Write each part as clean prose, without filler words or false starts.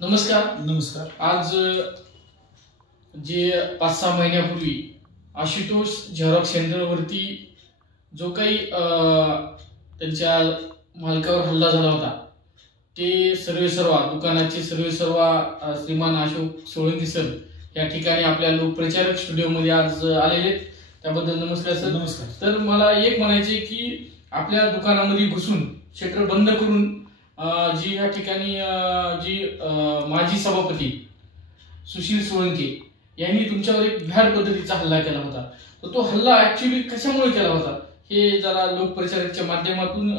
नमस्कार. नमस्कार. आज जे 5-6 महिन्यापूर्वी आशुतोष झेरॉक्स सेंटरवरती जो काही त्यांच्या मालकावर हल्ला झाला होता, ते सर्वेसर्वा दुकानाचे सर्वेसर्वा श्रीमान अशोक सोळंकी सर या ठिकाणी आपल्या लोकप्रचारक स्टुडिओमध्ये आज आलेले आहेत. त्याबद्दल नमस्कार सर. नमस्कार. तर मला एक म्हणायचे की आपल्या दुकानामध्ये घुसून शटर बंद करून जी या ठिकाणी जी माजी सभापती सुशील सोळंके यांनी तुमच्यावर एक भ्याड पद्धतीचा हल्ला केला होता. तर तो हल्ला ऍक्च्युली कशामुळे केला होता हे जरा लोकप्रचारकच्या माध्यमातून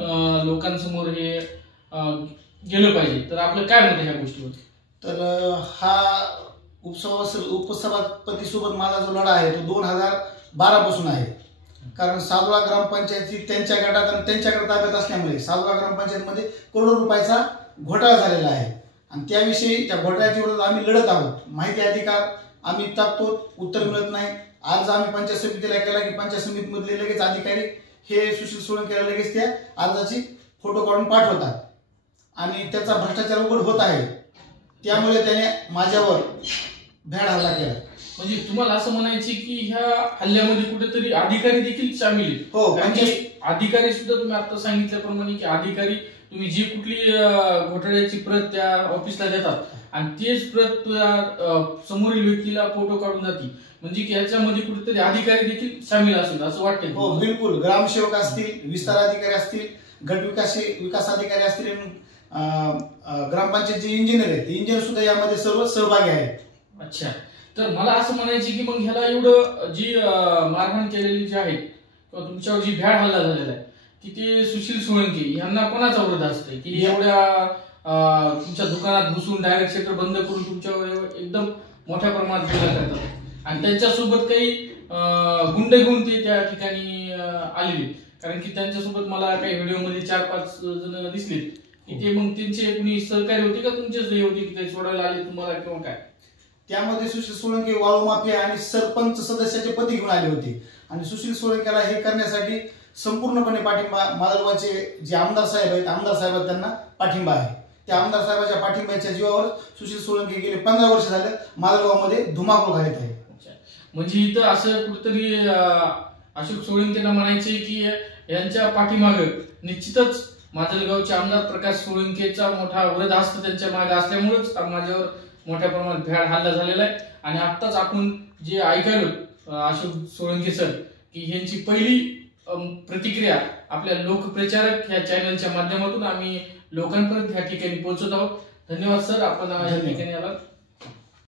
लोकांसमोर हे गेलं पाहिजे. तर आपलं काय मत आहे ह्या गोष्टीवर? तर हा उपसभापती सोबत माझा जो लढा आहे तो 2012 पासून आहे. कारण सादोळा ग्रामपंचायती त्यांच्या गटात आणि त्यांच्याकडे ताब्यात असल्यामुळे सादोळा ग्रामपंचायतमध्ये करोडो रुपयाचा घोटाळा झालेला आहे आणि त्याविषयी त्या घोटाळ्याच्या विरोधात आम्ही लढत आहोत. माहिती अधिकार आम्ही टाकतो, उत्तर मिळत नाही. आज आम्ही पंचायत समितीला केला की पंचायत समितीमधले लगेच अधिकारी हे सुशील सोळंकेला लगेच त्या अर्जाची फोटो काढून पाठवतात आणि त्याचा भ्रष्टाचार उघड होत आहे. त्यामुळे त्याने माझ्यावर भ्याड हल्ला केला. म्हणजे तुम्हाला असं म्हणायचे की ह्या हल्ल्यामध्ये कुठेतरी अधिकारी देखील सामील आहेत? हो. अधिकारी सुद्धा तुम्ही आता सांगितल्याप्रमाणे की अधिकारी तुम्ही जी कुठली घोटाळ्याची प्रत त्या ऑफिसला देतात आणि तेच प्रत त्या समोरील व्यक्तीला फोटो काढून जाते, म्हणजे की याच्यामध्ये कुठेतरी अधिकारी देखील सामील असेल असं वाटतंय? हो, बिलकुल. ग्रामसेवक असतील, विस्तार अधिकारी असतील, गट विकास अधिकारी असतील, ग्रामपंचायतचे इंजिनियर आहेत, इंजिनियर सुद्धा यामध्ये सर्व सहभागी आहेत. अच्छा. तर मला असं म्हणायचे की मग ह्याला एवढं जी मारहाण केलेली जी आहे किंवा तुमच्यावर जी भ्याड हल्ला झालेला आहे की ते सुशील सोळंके यांना कोणाचा विरोध असतोय की एवढ्या तुमच्या दुकानात घुसून डायरेक्ट शटर बंद करून तुमच्यावर एकदम मोठ्या प्रमाणात हल्ला करतात आणि त्यांच्यासोबत काही गुंड घेऊन ते त्या ठिकाणी आलेले? कारण की त्यांच्यासोबत मला काही व्हिडिओमध्ये 4-5 जण दिसले की ते मग त्यांचे कुणी सहकारी होते का तुमचेच हे होते की ते सोडायला आले तुम्हाला किंवा काय? त्यामध्ये सुशील सोळंके वाळू माफिया आणि सरपंच सदस्याचे पती घेऊन आले होते आणि सुशील सोळंकेला हे करण्यासाठी संपूर्णपणे पाठिंबा माजलगावचे जे आमदार साहेब आहेत, आमदार साहेबांना त्यांना पाठिंबा आहे. त्या आमदार साहेबांच्या पाठिंब्याच्या जीवावर सुशील सोळंके गेले 15 वर्ष झाले माजलगावमध्ये धुमाकूळ घालत आहे. म्हणजे इथं असं कुठेतरी अशोक सोळंकेंना म्हणायचे की यांच्या पाठीमागे निश्चितच माजलगावचे आमदार प्रकाश सोळंकेचा मोठा वरद हस्त त्यांच्या मागे असल्यामुळेच माझ्यावर मोठ्या प्रमाणात भ्याड हल्ला झालेला आहे. आणि आत्ताच आपण जे ऐकायलो अशोक सोळंके सर की यांची पहिली प्रतिक्रिया आपल्या लोकप्रचारक ह्या चॅनलच्या माध्यमातून आम्ही लोकांपर्यंत ह्या ठिकाणी पोहोचत आहोत. धन्यवाद सर, आपण या ठिकाणी आलात.